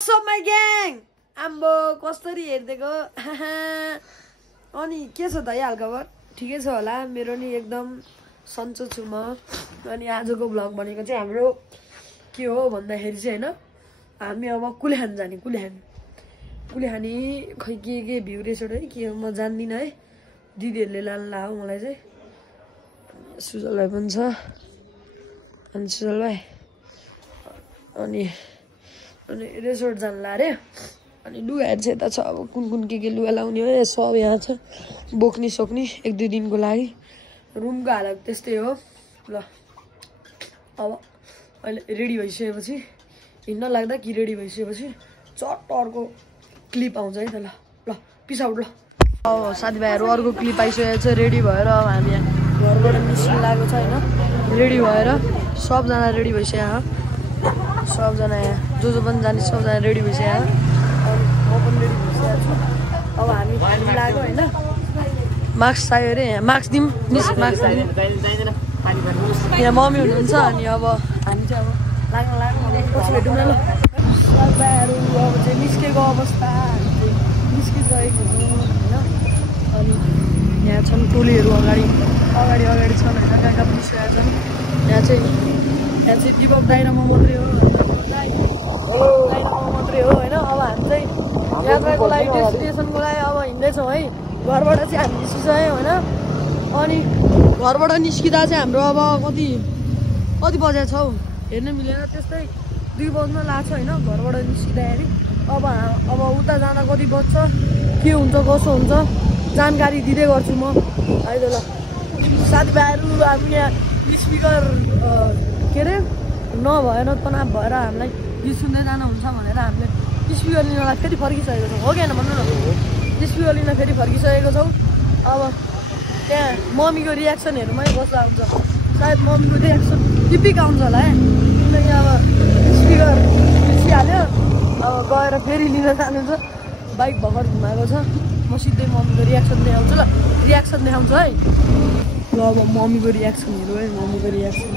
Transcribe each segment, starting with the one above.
What's up my gang? आम्बो कसरी हेर्देको अनि के छ त हाल खबर ठिकै छ होला मेरो नि एकदम सन्चो छु म अनि आजको भ्लग भनेको चाहिँ हाम्रो के हो भन्दाखेरि चाहिँ हैन हामी अब कुलेखान जाने कुलेखानी खै के भ्यू रेसर्ट है के म जान्दिन है दिदीहरुले लान ला हो मलाई चाहिँ सुजल भाइ पनि छ अनि सुजल भाइ अनि रेसर्ट जान ला रे अनि लुगाहरु चाहिँ यता छ अब कुन के लुगा लाउने हो सब यहाँ छ बोक्नी सोक्नी एक दुई दिनको लागि रुमको हालत त्यस्तै हो ल अब अहिले रेडी भइसकेपछि हिँड्न लाग्दा कि रेडी भइसकेपछि चट्ट अर्को क्लिप आउँछ है त ल ल पिस आउट ल अब साथीभाइहरु अर्को क्लिप आइसकेको छ रेडी भएर अब हामी यहाँ घरबाट निस्किन लागेको छ हैन रेडी भएर सबजना रेडी भइसक्यो सबजना यहाँ जो पनि जाने सबजना रेडी भइसक्यो अनि म पनि रेडी भइसकेको छु अब हामी लाग्यो हैन मास्क चाहियो रे यहाँ मास्क दिम मिस मास्क दिम यहाँ मम्मी हुनुहुन्छ अनि अब हामी चाहिँ अब लाग्न पछि भेटौँ न ल साथीभाइहरु अब चाहिँ निस्केको अवस्था निस्किसकेको छु हैन अनि यहाँ छन् टोलीहरु अगाडि छन् हैन कहाँ पुगिसकेका छन् यहाँ चाहिँ दिपक दाइ र म मात्रै हो मात्रै हो हैन अब हामी चाहिँ यात्राको लागि डेस्टिनेसनको लागि अब हिँड्दैछौँ है घरबाट चाहिँ हामी निस्किसक्यौँ हैन अनि घरबाट निस्किँदा चाहिँ हाम्रो अब कति बजे छ हौ हेर्न मिलेन त्यस्तै 2 बज्न लाग्छ हैन घरबाट निस्किँदाखेरि अब उता जाँदा कति बज्छ के हुन्छ कसो हुन्छ जानकारी दिँदै गर्छु म अहिले ल साथीभाइहरु हामी यहाँ स्पिकर के रे नभएन तनाव भएर हामीलाई गीत सुन्दै जानु हुन्छ भनेर हामीले स्पिकर लिनलाई फेरि फर्किसकेको छौँ हो कि हैन भन्नु न स्पिकर लिन फेरि फर्किसकेको छौँ अब त्यहाँ मम्मीको रियाक्सनहरुमै बस्दा हुन्छ सायद मम्मीको रियाक्सन टिपिक आउँछ होला है किनकि अब स्पिकर बिर्सिहाल्यो अब गएर फेरि लिन जानुहुन्छ बाइक भर्खर घुमाएको छ म सिधै मम्मीको रियाक्सन देखाउँछु ल रियाक्सन देखाउँछु है ल अब मम्मीको रियाक्सन हेरौँ है मम्मीको रियाक्सन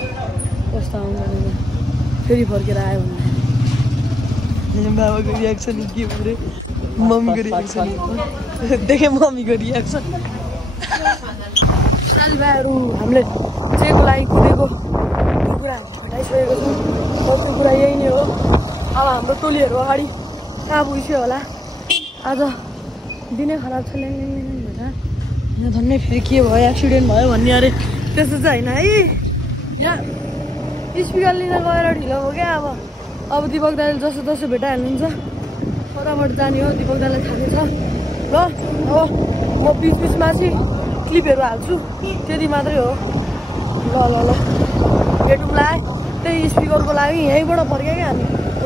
कस्तो आउँछ फेरि फर्केर आयो भने बाबाको रियाक्सन के हो रे मम्मीको रियाक्सन देखेँ मम्मीको रियाक्सन साथीभाइहरु हामीले जेको लागि कुदेको त्यो कुरा भेटाइसकेको छौँ त्यो कुरा यही नै हो अब हाम्रो टोलीहरु अगाडि कहाँ पुगिसक्यो होला आज दिनै खराब छ ल्याङ भनेर यहाँ झन्डै फेरि के भयो एक्सिडेन्ट भयो भन्ने अरे त्यस्तो चाहिँ होइन है यहाँ स्पिकर लिन गएर ढिलो हो क्या अब दिपक दाइले जसो भेटाइहाल्नुहुन्छ फटाफट जाने हो दिपक दाइलाई थाहा छ ल अब म बिचमा चाहिँ क्लिपहरू हाल्छु त्यति मात्रै हो ल भेटौँला त्यही स्पिकरको लागि यहीँबाट फर्क्यो क्या हामी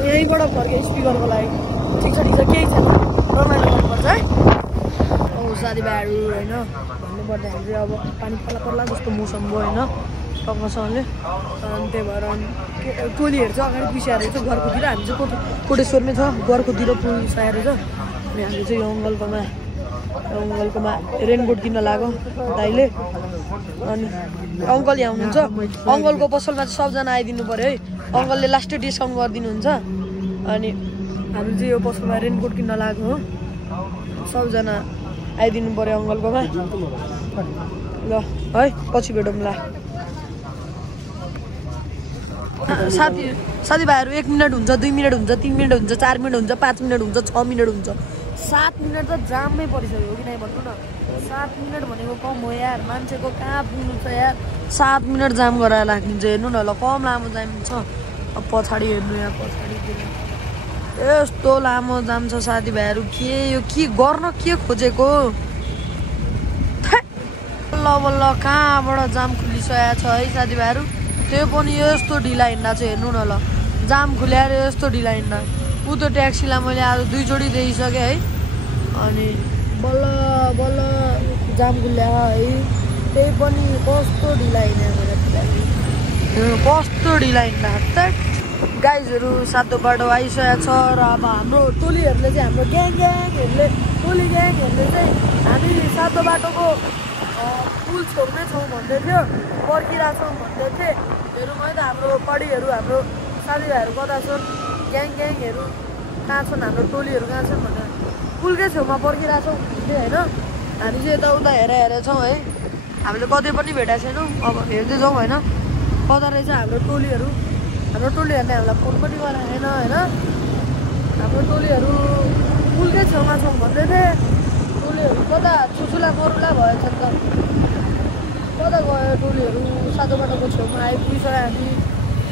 यहीँबाट फर्क्यो स्पिकरको लागि ठिक छ केही छैन रमाइलो गर्नुपर्छ है अब साथीभाइहरू होइन भन्नुपर्दाखेरि अब पानी पर्ला जस्तो मौसम भयो होइन टक्कसँगले अनि त्यही भएर टोलीहरू चाहिँ अगाडि पुगिसकेको छ घरकोतिर हामी चाहिँ कोटेश्वरमै छ घरकोतिर पुगिसकेको छ अनि हामी चाहिँ यो अङ्कलकोमा रेनकोट किन्न लाग्यो दाइले अनि अङ्कल यहाँ हुनुहुन्छ अङ्कलको पसलमा चाहिँ सबजना आइदिनु पर्यो है अङ्कलले लास्टै डिस्काउन्ट गरिदिनुहुन्छ अनि हामी चाहिँ यो पसलमा रेनकोट किन्न लाग्यो हो सबजना आइदिनु पर्यो अङ्कलकोमा ल है पछि भेटौँला साथीभाइहरु 1 मिनट हुन्छ 2 मिनट हुन्छ 3 मिनट हुन्छ 4 मिनट हुन्छ 5 मिनट हुन्छ 6 मिनट हुन्छ 7 मिनट त जाममै परिसक्यो हो कि नै भन्नु न 7 मिनट भनेको कम हो यार मान्छेको कहाँ पुग्नु छ यार 7 मिनट जाम गराएर राखिन्छ हेर्नु न ल कम लामो जाम छ अब पछाडि हेर्नु यहाँ पछाडितिर यस्तो लामो जाम छ साथीभाइहरु यो के गर्न के खोजेको बल्ल कहाँबाट जाम खुलिसकेको छ है साथीभाइहरु त्यो पनि यस्तो ढिला हिँड्दा चाहिँ हेर्नु न ल जाम खुल्याएर यस्तो ढिला हिँड्दा ऊ त्यो ट्याक्सीलाई मैले आज 2 जोडी दिइसकेँ है अनि बल्ल जाम खुल्या है त्यही पनि कस्तो ढिला हिँड्दा गाइजहरू सातो बाटो आइसकेको छ र अब हाम्रो टोलीहरूले चाहिँ हाम्रो ग्याङहरूले चाहिँ हामी सातो बाटोको पुल छोड्ने छौँ भन्दै थियो पर्खिरहेछौँ भन्दै थिए हेरौँ है त हाम्रो पढीहरू हाम्रो साथीभाइहरू कता छन् ग्याङहरू कहाँ छन् हाम्रो टोलीहरू कहाँ छन् भनेर पुलकै छेउमा पर्खिरहेछौँ हामीले होइन। हामी चाहिँ यताउता हेरेर छौँ है। हामीले कतै पनि भेटेको छैनौँ। अब हेर्दै जाउँ होइन कता रहेछ हाम्रो टोलीहरू। हाम्रो टोलीहरूले हामीलाई फोन पनि गराएन होइन। हाम्रो टोलीहरू पुलकै छेउमा छौँ भन्दै थिएँ। टोलीहरू कता छुचुला मरुला भएछ नि त। कता गयो टोलीहरू? सातो बाटोको छेउमा आइपुगिसक्यो हामी।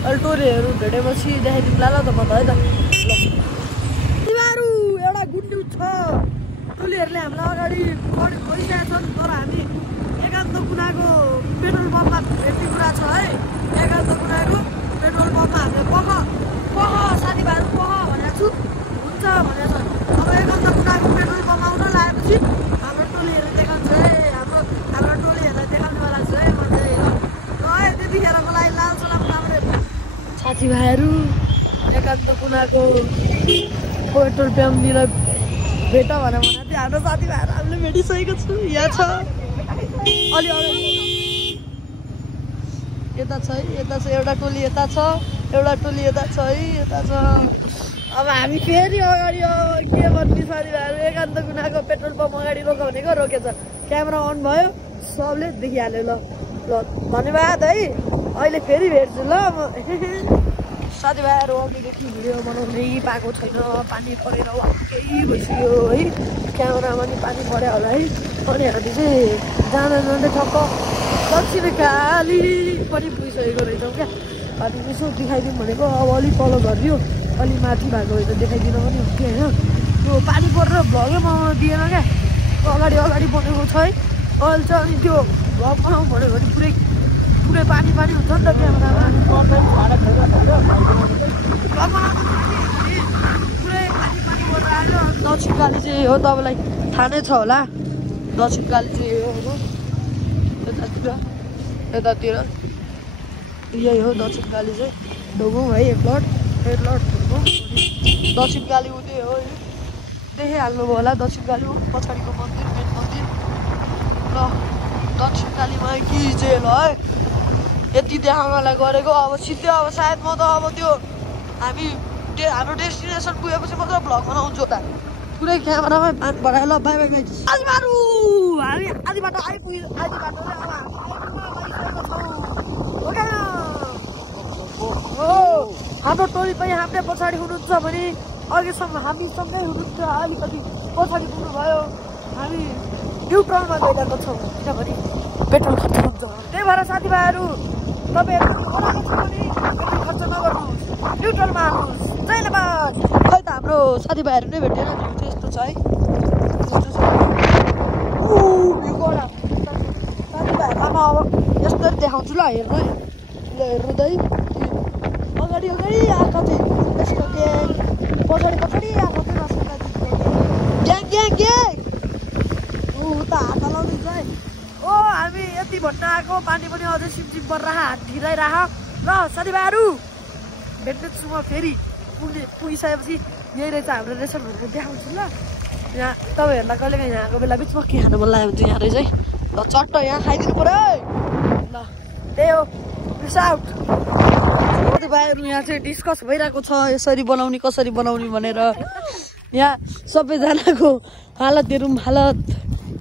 अहिले टोलीहरू भेटेपछि देखाइदिउँला ल त म त है त। तिमीहरू एउटा गुड न्युज छ। टोलीहरूले हामीलाई अगाडि गरिरहेका छन् तर हामी एकान्त कुनाको पेट्रोल पम्पमा भेट्ने कुरा छ है। एकान्त कुनाको पेट्रोल पम्पमा हामीले पख साथीभाइहरू पख भनेको छु हुन्छ भनेको छ। अब एकान्त कुनाको पेट्रोल पम्प आउन लागेपछि हाम्रो टोलीहरू देखाउँछ है। हाम्रो टोलीहरूलाई देखाउनेवाला छु है म चाहिँ ल है। त्यतिखेरको लागि लाल सलाम राम्रो साथीभाइहरू एकान्त कुनाको पेट्रोल पम्पनिर भेट भनेर भनेको थियो। हाम्रो साथीभाइहरू हामीले भेटिसकेको छु। यहाँ छ अलि अगाडि यता छ है। यता छ एउटा टोली यता छ एउटा टोली यता छ है। यता छ। अब हामी फेरि अगाडि के भन्ने साथीभाइहरू एकान्त कुनाको पेट्रोल पम्प अगाडि रोक भनेको रोकेछ। क्यामेरा अन भयो सबले देखिहाल्यो ल ल धन्यवाद है। अहिले फेरि भेट्छु ल म साथीभाइहरू। अघिदेखि भिडियो बनाउनै पाएको छैन पानी परेर वाक्कै भइसक्यो है। क्यामेरामा नि पानी पऱ्यो होला है। अनि हामी चाहिँ जाँदा जाँदै ठक्क दक्षिण काली पनि पुगिसकेको रहेछौँ क्या। अनि यसो देखाइदिउँ भनेको अब अलिक तल झरियो अलि माथि भएको भए त देखाइदिनु पनि हुन्थ्यो होइन। त्यो पानी परेर भ्लगै बनाउन दिएन क्या। अगाडि बनेको छ है अहिले चाहिँ। अनि त्यो भ्लग बनाउँ भन्यो भने पुरै पानी हुन्छ नि त क्यामेरामा। पुरै पानी परेर आयो। दक्षिण काली चाहिँ हो तपाईँलाई थाहा नै छ होला। दक्षिण काली चाहिँ हो यतातिर यही हो दक्षिण काली चाहिँ। ढुङ्गौँ है एक लट ढुङ्गौँ। दक्षिण काली उतै हो देखिहाल्नुभयो होला। दक्षिण काली हो पछाडिको मन्दिर मेन मन्दिर ल। दक्षिण कालीमा कि चाहिँ ल है यति देखाउनलाई गरेको। अब सिधै अब सायद म त अब त्यो हाम्रो डेस्टिनेसन पुगेपछि मात्र भ्लग बनाउँछु होला। पुरै क्यामेरामै पानी भरायो ल। बाई बाई साथीभाइहरू हामी आधी बाटो आइपुग्यो। आधी बाटो अब हाम्रो टोली पनि हाम्रै पछाडि हुनुहुन्छ भने अघिसम्म हामीसँगै हुनुहुन्छ। अलिकति पछाडि पुग्नुभयो। हामी न्युट्रलमा गइरहेको छौँ किनभने पेट्रोल खर्च हुन्छ। त्यही भएर साथीभाइहरू तपाईँहरू ओह्रालो छ भने पेट्रोल खर्च नगर्नुहोस् न्युट्रलमा हाल्नुहोस्। धन्यवाद। खै त हाम्रो साथीभाइहरू नै भेटेन त्यो यस्तो छ है। साथीभाइहरूलाई म अब यस्तरी देखाउँछु ल हेर्नु है। ल हेर्नु त है अगाडि आएको चाहिँ यस्तो ग्याङ पछाडि आएको चाहिँ रस्ता ग्याङ उता हात हलाउँदैछ है। ओ हामी यति भन्न आएको पानी पनि अझै सिमसिम परेर हात ढिराइराख ल। साथीभाइहरू भेट्नेछु म फेरि पुगिसकेपछि। यही रहेछ हाम्रो रेस्टुरेन्ट भनेर देखाउँछु ल। यहाँ तपाईँहरूलाई कहिलेकाहीँ यहाँको बेला बिचमा के खानु मन लाग्यो भने चाहिँ यहाँ रहेछ है। ल चट्ट यहाँ खाइदिनु पऱ्यो है ल। त्यही हो पिस आउट। साथीभाइहरू यहाँ चाहिँ डिस्कस भइरहेको छ यसरी बनाउने कसरी बनाउने भनेर। यहाँ सबैजनाको हालत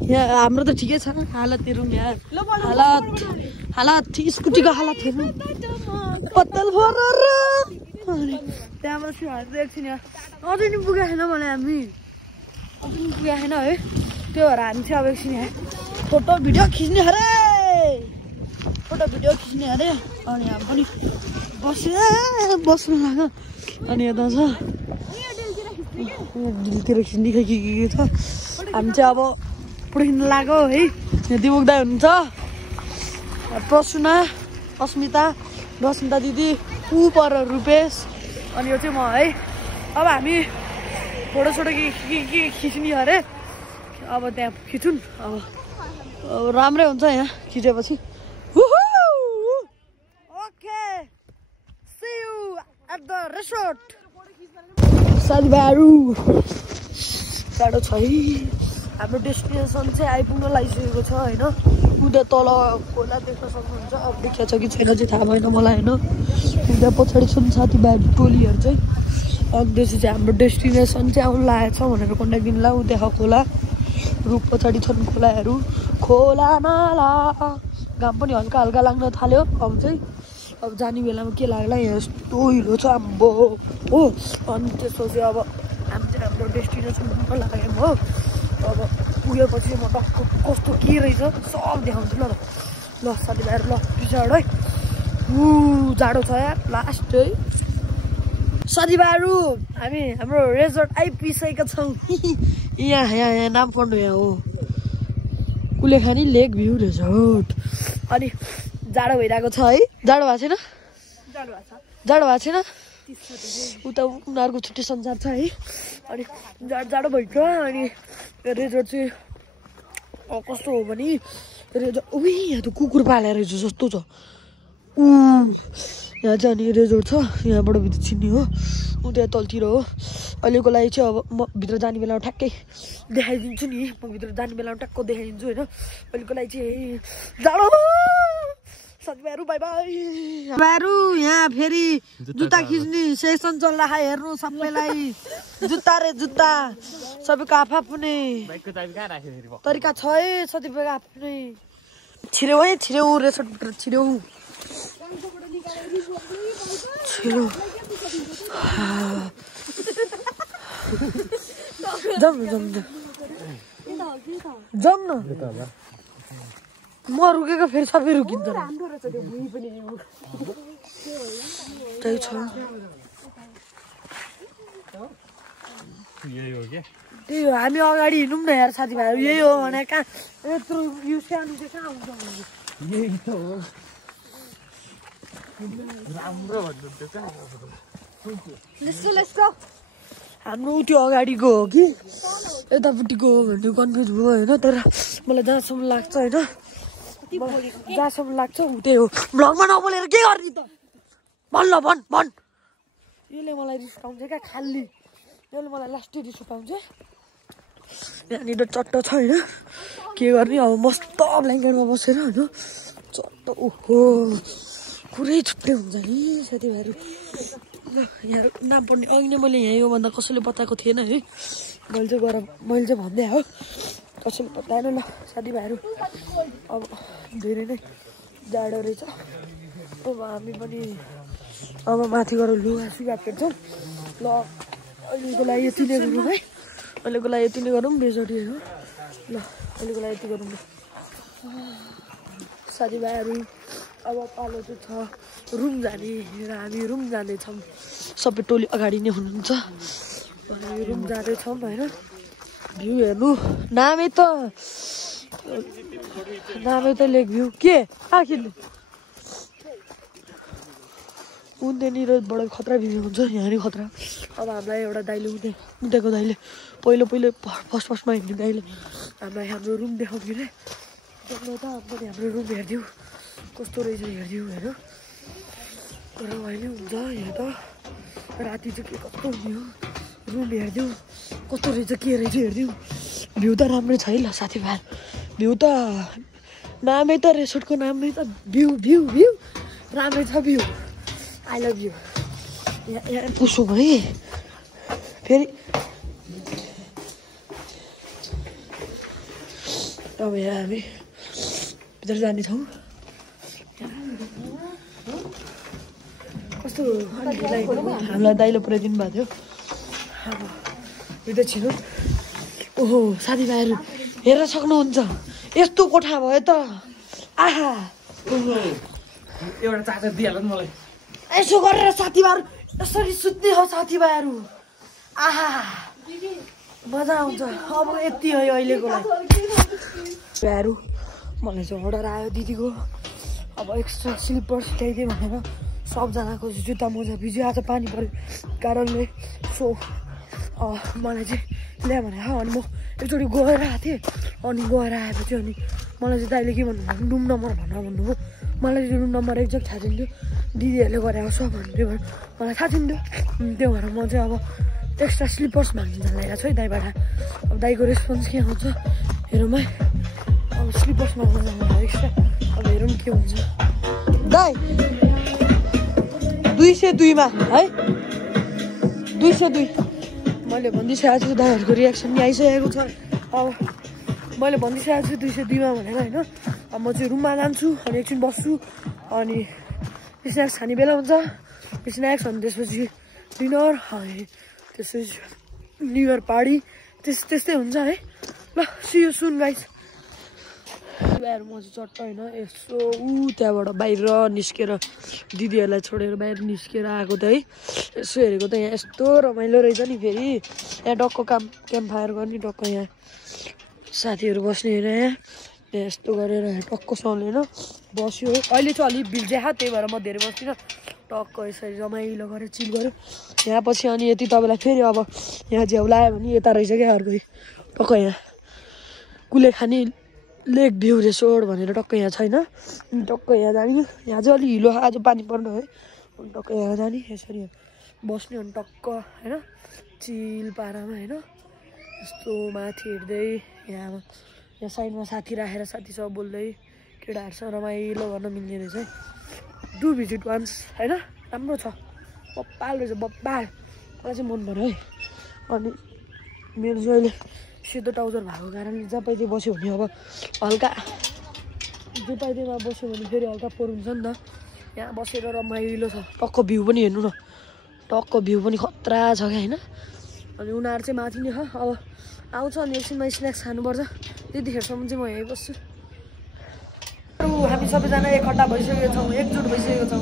यहाँ हाम्रो त ठिकै छ हालतहरू। यहाँ हालत स्कुटीको हालत हेर्नु पत्तल भरेर त्यहाँबाट एकछिन यहाँ अझै नि पुगेको छैन मलाई। हामी अझै नि पुगेको छैन है। त्यो भएर हामी चाहिँ अब एकछिन यहाँ फोटो भिडियो खिच्ने अरे अनि हामी पनि बस्नु लाग्यो। अनि यता छ दिलतिर खिच्ने के छ। हामी चाहिँ अब पुगिन लाग्यो है। यहाँ दिमुक्दा हुनुहुन्छ प्रसुना अस्मिता दिदी ऊ पर रुपेश अनि यो चाहिँ म है। अब हामी फोटोसोटो के खिच्ने अरे अब त्यहाँ खिचौँ। अब राम्रै हुन्छ यहाँ खिचेपछि। Okay see you at the resort. साथीभाइहरू टाढो छ है। हाम्रो डेस्टिनेसन चाहिँ आइपुग्न लागिसकेको छ होइन। उता तल खोला देख्न सक्नुहुन्छ। अब देखिया छ कि छैन चाहिँ थाहा भएन मलाई होइन। उता पछाडि छन् साथीभाइहरू टोलीहरू चाहिँ अन्देश चाहिँ हाम्रो डेस्टिनेसन चाहिँ आउनु लागेको छ भनेर कन्ट्याक्ट दिनु ला ऊ देखा खोला रुख पछाडि छन् खोलाहरू खोला नाला घाम पनि हल्का हल्का लाग्न थाल्यो अब चाहिँ अब जाने बेलामा के लाग्ला यहाँ यस्तो हिलो छ आम्बो हो अनि त्यसपछि अब हामी चाहिँ हाम्रो डेस्टिनेसन पुग्न लाग्यौँ हो अब पुगेपछि म टक्क कस्तो के रहेछ सब देखाउँछु ल ल साथीभाइहरू ल पछाडि है जाडो छ यार लास्ट है साथीभाइहरू हामी हाम्रो रेजोर्ट आइपुगिसकेका छौँ यहाँ यहाँ यहाँ नाम पढ्नु यहाँ हो कुलेखानी लेक भ्यू रेजोर्ट अनि जाडो भइरहेको छ है जाडो भएको छैन जाडो भएको छैन उता उनीहरूको छुट्टी संसार छ है अनि जाडो भइन्छ अनि रेजोर्ट चाहिँ कस्तो हो भने रेजोर्ट यहाँ त कुकुर पालेर रहेछ जस्तो छ यहाँ चाहिँ अनि रेजोर्ट छ यहाँबाट भित्र छिर्ने हो त्यहाँ तलतिर हो अहिलेको लागि चाहिँ अब म भित्र जाने बेलामा ठ्याक्कै देखाइदिन्छु नि म भित्र जाने बेलामा ट्याक्क देखाइदिन्छु होइन अहिलेको लागि चाहिँ जाडो साथीभाइहरू बाई बाई साथीभाइहरू यहाँ फेरि जुत्ता खिच्ने सेसन चल्दा हेर्नु सबैलाई जुत्ता रे जुत्ता सबैको आफ्नै तरिका छ है साथीभाइको आफ्नै छिर्यौ है छिर्यौ रेसोर्टभित्र छिर्यौ छिर्यौ जाम न म रुकेको फेरि सबै रुकिन्छ त्यही छ त्यही हो हामी अगाडि हिँडौँ न यार साथीभाइहरू यही हो भने कहाँ यत्रो यो सानो चाहिँ कहाँ हुन्छ यही त हो राम्रो भन्नुहुन्छ हाम्रो त्यो अगाडिको हो कि यतापट्टिको हो भन्ने कन्फ्युज भयो होइन तर मलाई जहाँसम्म लाग्छ होइन जहाँसम्म लाग्छ त्यही हो भ्लगमा नबोलेर के गर्ने त भन् ल भन् भन् यसले मलाई रिस उठाउँछ क्या खाली यसले मलाई लास्टै रिस उठाउँछ यहाँनिर चट्ट छ होइन के गर्ने अब मस्त ब्ल्याङ्केटमा बसेर होइन चट्ट ओहो पुरै छुट्टै हुन्छ नि साथीभाइहरू यहाँ नाम पढ्ने अघि नै मैले यहाँ योभन्दा कसैले बताएको थिएन है मैले चाहिँ भन्दै हो कसैले बताएन ल साथीभाइहरू अब धेरै नै जाडो रहेछ अब हामी पनि अब माथि गएर लुगा सुगा फेर्छौँ ल अहिलेको लागि यति नै गरौँ है अहिलेको लागि यति नै गरौँ बेजोडीहरू ल अहिलेको लागि यति गरौँ ल साथीभाइहरू अब पालो चाहिँ छ रुम जाने र हामी रुम जाँदैछौँ सबै टोली अगाडि नै हुनुहुन्छ हामी रुम जाँदैछौँ होइन भ्यू हेर्नु नामै त लेक भ्यू के कहाँ खिच्नु उनीनिर बडा खतरा भ्यू हुन्छ यहाँ नि खतरा अब हामीलाई एउटा दाइले उनीहरूको दाइले पहिलो फर्स्टमा हिँड्ने दाइले हामीलाई हाम्रो रुम देखाउने रे देख्नु त पनि हाम्रो रुम हेरिदिउँ कस्तो रहेछ हेरिदिउँ होइन रमाइलो हुन्छ यहाँ त राति चाहिँ के कस्तो हुने हो रुम हेरिदिउँ कस्तो रहेछ के रहेछ हेरिदिउँ भ्यू त राम्रै छ है ल साथीभाइ भ्यू त नामै त रेसोर्टको नामै त भ्यू भ्यू भ्यू राम्रै छ भ्यू आई लभ यु यहाँ पुसौँ है फेरि अब यहाँ हामी भित्र जानेछौँ कस्तो हामीलाई दाइलो पुऱ्याइदिनु भएको थियो अब भित्र छिर्नु ओहो साथीभाइहरू हेर्न सक्नुहुन्छ यस्तो कोठा भयो त आहा एउटा चार्जर दिइहाल नि मलाई यसो गरेर साथीभाइहरू यसरी सुत्ने हो साथीभाइहरू आहा मजा आउँछ अब यति हो अहिलेको लागि भाइहरू मलाई चाहिँ अर्डर आयो दिदीको अब एक्स्ट्रा स्लिपर्स ल्याइदिएँ भनेर सबजनाको जुत्ता मोजा भिज्यो आज पानी पऱ्यो कारणले सो मलाई चाहिँ ल्या भने अनि म एकचोटि गएर आएको थिएँ अनि गएर आएपछि अनि मलाई चाहिँ दाइले के भन्नुभयो रुम नम्बर भन भन्नुभयो मलाई चाहिँ रुम नम्बर एक्ज्याक्ट थाहा छैन दिदीहरूले गरे आउँछ भन्थ्यो भने मलाई थाहा छैन त्यो भएर म चाहिँ अब एक्स्ट्रा स्लिपर्स माग्नु जाँदा छु है दाइबाट अब दाइको रेस्पोन्स के आउँछ हेरौँ है अब स्लिपर्स माग्नु जाँदा एक्स्ट्रा अब हेरौँ के हुन्छ दाइ 202 मा है 202 मैले भनिदिइसकेको छु दाइहरूको रियाक्सन नि आइसकेको छ अब मैले भनिदिइसकेको छु 202 मा भनेर होइन अब म चाहिँ रुममा जान्छु अनि एकछिन बस्छु अनि स्न्याक्स खाने बेला हुन्छ स्न्याक्स अनि त्यसपछि डिनर अनि त्यसपछि न्यु इयर पार्टी त्यस्तै हुन्छ है ल सी यु सुन गाइस यार म चाहिँ चट्ट होइन यसो त्यहाँबाट बाहिर निस्केर दिदीहरूलाई छोडेर बाहिर निस्केर आएको त है यसो हेरेको त यहाँ यस्तो रमाइलो रहेछ नि फेरि यहाँ डक्क क्याम्प फायर गर्ने डक्क यहाँ साथीहरू बस्ने होइन यहाँ यस्तो गरेर टक्कसँगले होइन बस्यो है अहिले चाहिँ अलिक भिल्ज्या त्यही भएर म धेरै बस्दिनँ टक्क यसरी रमाइलो गरेर चिल गऱ्यो यहाँ पछि अनि यति तपाईँलाई फेरि अब यहाँ झ्याउ लायो भने यता रहेछ क्या अर्को टक्क यहाँ कुलेखानी लेक भ्यू रिसोर्ट भनेर टक्क यहाँ छैन टक्क यहाँ जाने यहाँ चाहिँ अलि हिलो आज पानी पर्नु है अनि टक्क यहाँ जाने यसरी बस्ने अनि टक्क होइन चिल पारामा होइन यस्तो माथि हेर्दै यहाँ साइडमा साथी राखेर साथीसँग बोल्दै केटाहरूसँग रमाइलो गर्न मिल्ने रहेछ है डु भिजिट वान्स होइन राम्रो छ बब्बाल रहेछ बब्बाल मलाई चाहिँ मन पऱ्यो है अनि मेरो चाहिँ अहिले सेतो ट्राउजर भएको कारणले जहाँ पाइदिए बस्यो भने अब हल्का जो पाइदिएमा बस्यो भने फेरि हल्का फोहोर हुन्छ नि त यहाँ बसेर रमाइलो छ टक्क भ्यू पनि हेर्नु न टक्क भ्यू पनि खतरा छ क्या होइन अनि उनीहरू चाहिँ माथि नै छ अब आउँछ अनि एकछिनमा स्न्याक्स खानुपर्छ त्यतिखेरसम्म चाहिँ म यहीँ बस्छु हामी सबैजना एकट्ठा भइसकेको छौँ एकजुट भइसकेको छौँ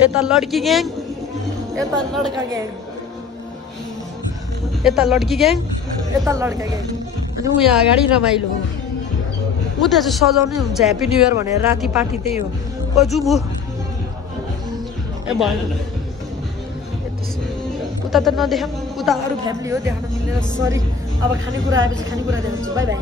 यता लड्की ग्याङ यता लड्का ग्याङ यता लड्की ग्याङ यता लड्का ग्याङ अनि ऊ यहाँ अगाडि रमाइलो हो ऊ त्यहाँ चाहिँ सजाउनै हुन्छ ह्याप्पी न्यु इयर भनेर राति पार्टी त्यही हो ओ जाउँ हो ए भएन उता त नदेखाऊँ उता अरू फ्यामिली हो देखाउन मिल्दैन सरी अब खानेकुरा आएपछि खानेकुरा देखाउँछु बाई बाई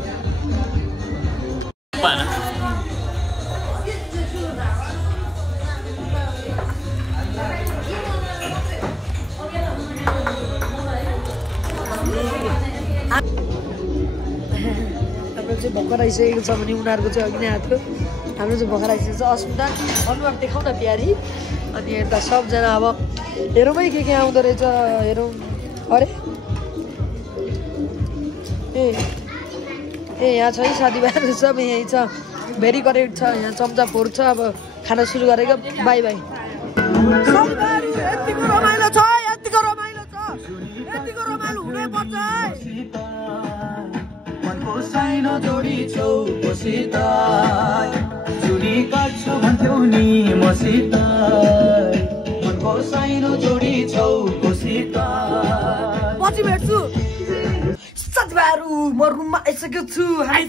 हाम्रो चाहिँ भर्खर आइसकेको छ भने उनीहरूको चाहिँ अघि नै आएको थियो हाम्रो चाहिँ भर्खर आइसकेको छ अस्मिता अनुहार देखाउँ न प्यारी अनि यता सबजना अब हेरौँ है के आउँदो रहेछ हेरौँ अरे ए यहाँ छ है साथीभाइहरू सब यहीँ छ भेरी करेक्ट छ यहाँ चम्चा फोर छ अब खाना सुरु गरेको बाई बाई यतिको रमाइलो छ यतिको रमाइलो छ यतिको रमाइलो हुनैपर्छ मनको साइनो जोडी चौकोसित जुडी काट्छु भन्थ्यौ नि मसित मनको साइनो जोडी चौकोसित पछि भेट्छु साथीभाइहरू म रुममा आइसकेको छु हामी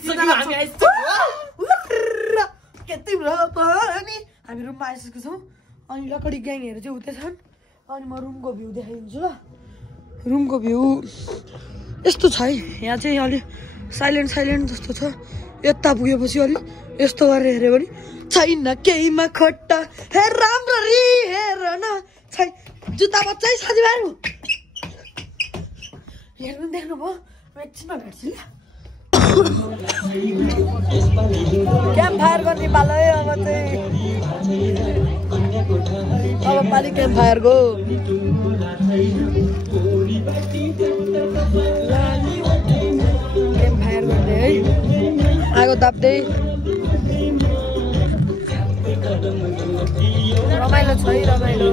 रुममा आइसकेको छौँ अनि लकडी ग्याङहरू चाहिँ उतै छन् अनि म रुमको भ्यू देखाइदिन्छु ल रुमको भ्यू यस्तो छ है यहाँ चाहिँ अलि साइलेन्ट जस्तो छ यता पुगेपछि अलि यस्तो गरेर हेऱ्यो भने छैन केहीमा खट्टा हेर राम्ररी हेर न छै जुत्ता बच्चा है साथीभाइहरू हेर्नु देख्नुभयो एकछिनमा भेट्छु क्याम्प फायर गर्ने पालो है अब चाहिँ अब पालि क्याम्प फायरको क्याम्प फायर गर्ने है आगो ताप्दै रमाइलो छ है रमाइलो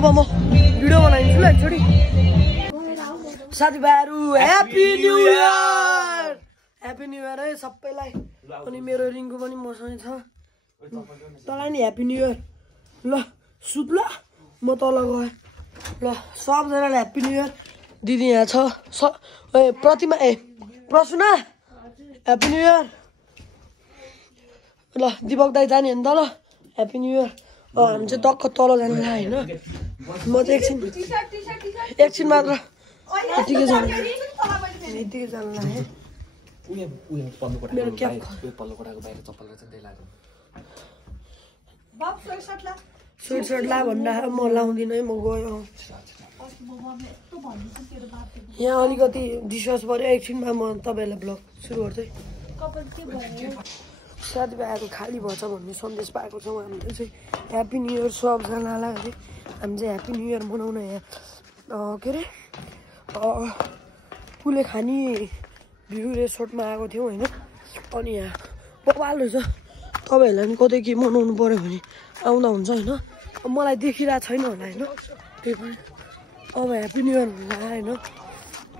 अब म भिडियो बनाइदिन्छु ल एकचोटि साथीभाइहरू ह्यापी न्यू इयर है सबैलाई अनि मेरो रिङको पनि मसँगै छ तँलाई नि ह्यापी न्यू इयर ल सुत ल म तल गएँ ल सबजनालाई ह्यापी न्यू इयर दिदी यहाँ छ प्रतिमा प्रसुना ह्यापी न्यू इयर ल दिपक दाइ जाने नि त ल ह्यापी न्यू इयर हामी चाहिँ टक्क तल जानु होइन म चाहिँ एकछिन मात्र यतिकै जानु मेरो क्याप स्वेट सर्ट ला भन्दा म लाउँदिनँ है म गयो यहाँ अलिकति डिस्कस पऱ्यो एकछिनमा म तपाईँहरूलाई ब्लग सुरु गर्दै साथीभाइहरू खाली भएछ भन्ने सन्देश पाएको छौँ हामीले चाहिँ ह्याप्पी न्यू इयर सबजनालाई है हामी चाहिँ ह्याप्पी न्यू इयर मनाउन यहाँ के अरे कुले खानी भ्यू रेसोर्टमा आएको थियौँ होइन अनि यहाँ बवाल रहेछ तपाईँहरूलाई पनि कतै के मनाउनु पऱ्यो भने आउँदा हुन्छ होइन मलाई देखिरहेको छैन होला होइन त्यही पनि अब ह्याप्पी न्यू इयर हुन्छ होइन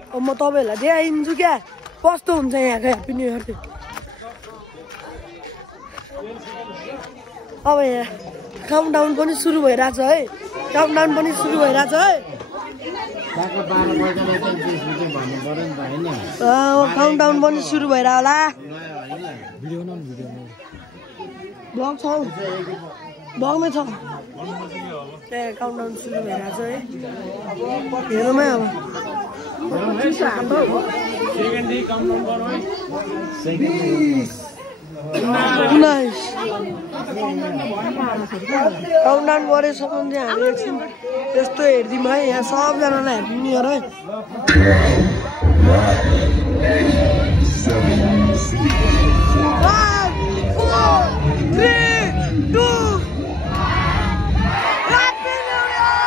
अब म तपाईँहरूलाई देखाइदिन्छु क्या कस्तो हुन्छ यहाँको ह्याप्पी न्यू इयर चाहिँ अब यहाँ काउन्टडाउन पनि सुरु भइरहेछ है काउन्टडाउन पनि सुरु भइरहेछ है काउन्टडाउन पनि सुरु भएर होला ब्लग छ ब्लगमै छ ए काउन्टडाउन सुरु भइरहेछ है हेरौँ है काउन्टडाउन गरेसम्म चाहिँ हामी एकछिन यस्तो हेरिदिउँ है यहाँ सबजनालाई ह्याप्पी न्यू इयर है 1 4 3 2 Happy New Year!